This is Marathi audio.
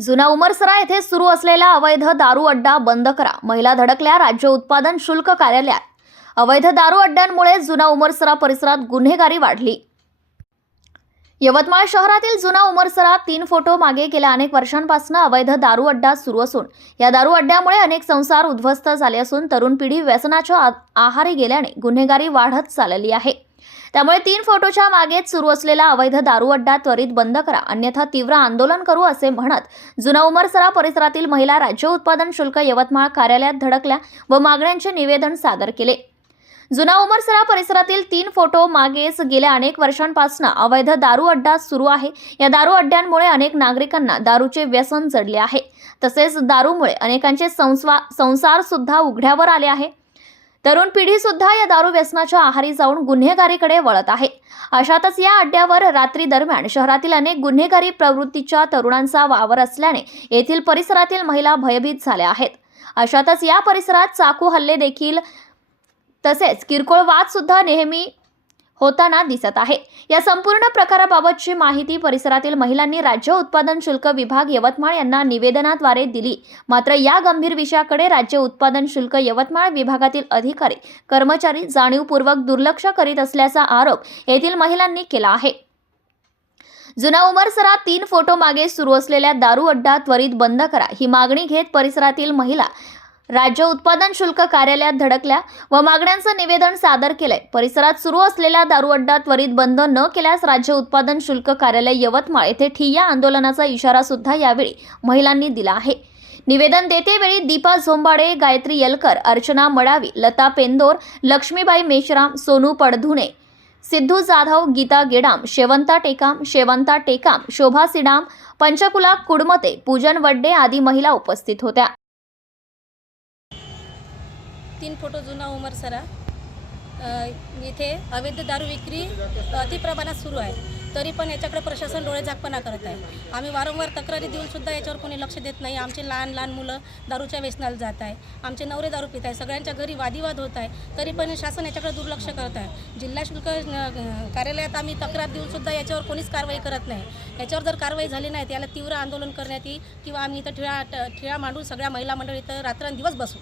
जुना उमरसरा येथे सुरू असलेला अवैध दारू अड्डा बंद करा. महिला धडकल्या राज्य उत्पादन शुल्क कार्यालयात. अवैध दारू अड्ड्यांमुळे जुना उमरसरा परिसरात गुन्हेगारी वाढली. यवतमाळ शहरातील जुना उमरसरा तीन फोटो मागे गेल्या अनेक वर्षांपासून अवैध दारू अड्डा सुरू असून या दारू अड्ड्यामुळे अनेक संसार उद्ध्वस्त झाले असून तरुण पिढी व्यसनाच्या आहारी गेल्याने गुन्हेगारी वाढत चालली आहे. त्यामुळे तीन फोटोच्या मागेच सुरू असलेला अवैध दारू अड्डा त्वरित बंद करा अन्यथा तीव्र आंदोलन करू असे म्हणत जुना उमरसरा परिसरातील महिला राज्य उत्पादन शुल्क यवतमाळ कार्यालयात धडकल्या व मागण्यांचे निवेदन सादर केले. जुना उमरसरा परिसरातील तीन फोटो मागेच गेल्या अनेक वर्षांपासून अवैध दारू अड्डा सुरू आहे. या दारू अड्ड्यांमुळे अनेक नागरिकांना दारूचे व्यसन जडले आहे. तसेच दारूमुळे अनेकांचे संस्वा संसार सुद्धा उघड्यावर आले आहे. तरुण पिढी सुद्धा या दारू व्यसनाच्या आहारी जाऊन गुन्हेगारीकडे वळत आहे. अशातच या अड्ड्यावर रात्री दरम्यान शहरातील अनेक गुन्हेगारी प्रवृत्तीच्या तरुणांचा वावर असल्याने येथील परिसरातील महिला भयभीत झाल्या आहेत. अशातच या परिसरात चाकू हल्ले देखील तसेच किरकोळ वाद सुद्धा नेहमी होताना दिसत आहे. या संपूर्ण प्रकाराबाबतची माहिती परिसरातील महिलांनी राज्य उत्पादन शुल्क विभाग यवतमाळ यांना निवेदनाद्वारे दिली. मात्र या गंभीर विषयाकडे राज्य उत्पादन शुल्क यवतमाळ विभागातील अधिकारी कर्मचारी जाणीवपूर्वक दुर्लक्ष करीत असल्याचा आरोप येथील महिलांनी केला आहे. जुना उमरसरा तीन फोटो मागे सुरू असलेल्या दारू अड्डा त्वरित बंद करा ही मागणी घेत परिसरातील महिला राज्य उत्पादन शुल्क कार्यालयात धडकल्या व मागण्यांचं निवेदन सादर केलंय. परिसरात सुरू असलेला दारू अड्डा त्वरित बंद न केल्यास राज्य उत्पादन शुल्क कार्यालय यवतमाळ येथे ठिय्या आंदोलनाचा इशारा सुद्धा यावेळी महिलांनी दिला आहे. निवेदन देतेवेळी दीपा झोंबाडे गायत्री यलकर अर्चना मडावी लता पेंदोर लक्ष्मीबाई मेश्राम सोनू पडधुणे सिद्धू जाधव गीता गेडाम शेवंता टेकाम शेवंता टेकाम शोभा सिडाम पंचकुला कुडमते पूजन वड्डे आदी महिला उपस्थित होत्या. तीन फोटो जुना उमर सरा. इथे अवैध दारू विक्री अतिप्रमाणात सुरू आहे. तरी पण याच्याकडे प्रशासन डोळे झाकपणा करत आहे. आम्ही वारंवार तक्रारी देऊनसुद्धा याच्यावर कोणी लक्ष देत नाही. आमचे लहान लहान मुलं दारूच्या व्यसनाला जात आहे. आमचे नवरे दारू पित आहे. सगळ्यांच्या घरी वादिवाद होत आहे. तरी पण शासन याच्याकडे दुर्लक्ष करत आहे. जिल्हा शुल्क कार्यालयात आम्ही तक्रार देऊनसुद्धा याच्यावर कोणीच कारवाई करत नाही. याच्यावर जर कारवाई झाली नाही तर याला तीव्र आंदोलन करण्यात येईल किंवा आम्ही इथं ठिळा ठिळा मांडून सगळ्या महिला मंडळ इथं रात्रंदिवस बसू.